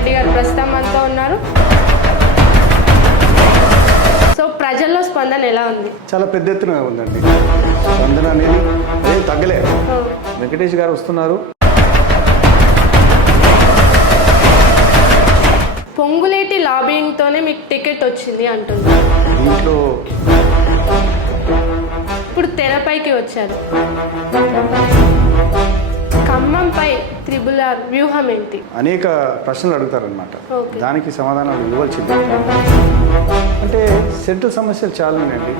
రెడ్డి గారు ప్రస్తుతం అంతా ఉన్నారు. సో ప్రజల్లో స్పందన ఎలా ఉంది? చాలా పెద్ద ఎత్తున ఉందండి. స్పందన అనేది ఏం తగ్గలే. వెంకటేష్ గారు వస్తున్నారు. పొంగులేటి లాబింగ్తోనే మీకు టికెట్ వచ్చింది అంటున్నారు. ఇప్పుడు తెరపైకి వచ్చారు. త్రిబుల్ ఆర్ వ్యూహం ఏంటి అనేక ప్రశ్నలు అడుగుతారనమాట. దానికి సమాధానాలు ఇవ్వాల్సింది. అంటే సెంట్రల్ సమస్యలు చాలా ఉన్నాయండి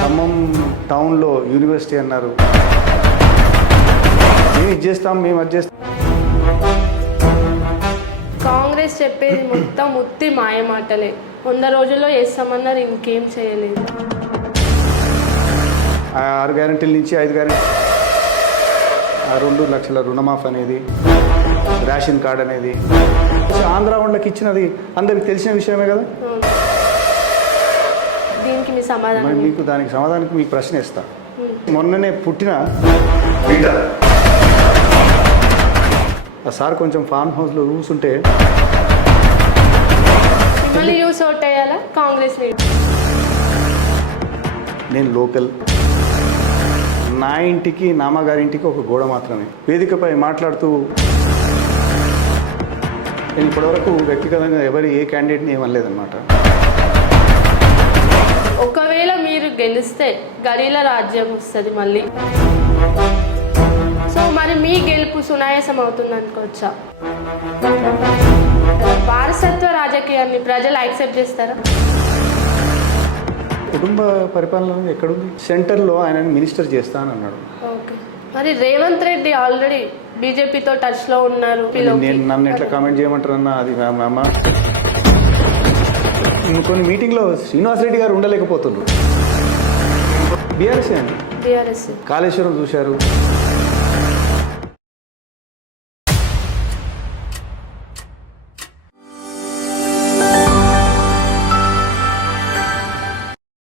ఖమ్మం టౌన్లో యూనివర్సిటీ అన్నారు. మేము ఇది చేస్తాం మేము అది చేస్తాం. కాంగ్రెస్ చెప్పేది మొత్తం ఉత్తి మాయ మాటలే. వంద రోజుల్లో వేస్తామన్నారు ఇంకేం చేయలేదు. ఆరు గ్యారెంటీల నుంచి ఐదు గ్యారెంటీ రెండు లక్షల రుణమాఫ్ అనేది రేషన్ కార్డ్ అనేది ఆంధ్ర వాళ్ళకి ఇచ్చినది అందరికి తెలిసిన విషయమే కదా. దీనికి మీ సమాధానం మరి? మీకు దానికి సమాధానానికి మీకు ప్రశ్న ఇస్తా. మొన్ననే పుట్టిన ఆ సార్ కొంచెం ఫామ్ హౌస్లో కూర్చుంటే మిమ్మల్ని యూస్ అవుట్ అయ్యాలా కాంగ్రెస్ని నేను లోకల్ నా ఇంటికి నామగారింటికి ఒక గోడ మాత్రమే. వేదికపై మాట్లాడుతూ నేను ఇప్పటివరకు వ్యక్తిగతంగా ఎవరి ఏ క్యాండిడేట్ని ఏమనలేదన్నమాట. ఒకవేళ మీరు గెలిస్తే గడిల రాజ్యం వస్తుంది మళ్ళీ. సో మరి మీ గెలుపు సునాయాసం అవుతుంది అనుకోవచ్చా వారసత్వ రాజకీయాన్ని ప్రజలు యాక్సెప్ట్ చేస్తారా? కుటుంబ పరిపాలన ఎక్కడుంది? సెంటర్లో ఆయన మినిస్టర్ చేస్తా అని అన్నాడు ఓకే. మరి రేవంత్ రెడ్డి ఆల్రెడీ బీజేపీతో టచ్లో ఉన్నారు. నేను నన్ను ఎట్లా కామెంట్ చేయమంటారు అన్న అది మా మా అమ్మ నేను కొన్ని మీటింగ్లో శ్రీనివాసరెడ్డి గారు ఉండలేకపోతుండ్రు బీఆర్ఎస్ అండి? బీఆర్ఎస్ కాళేశ్వరం చూశారు.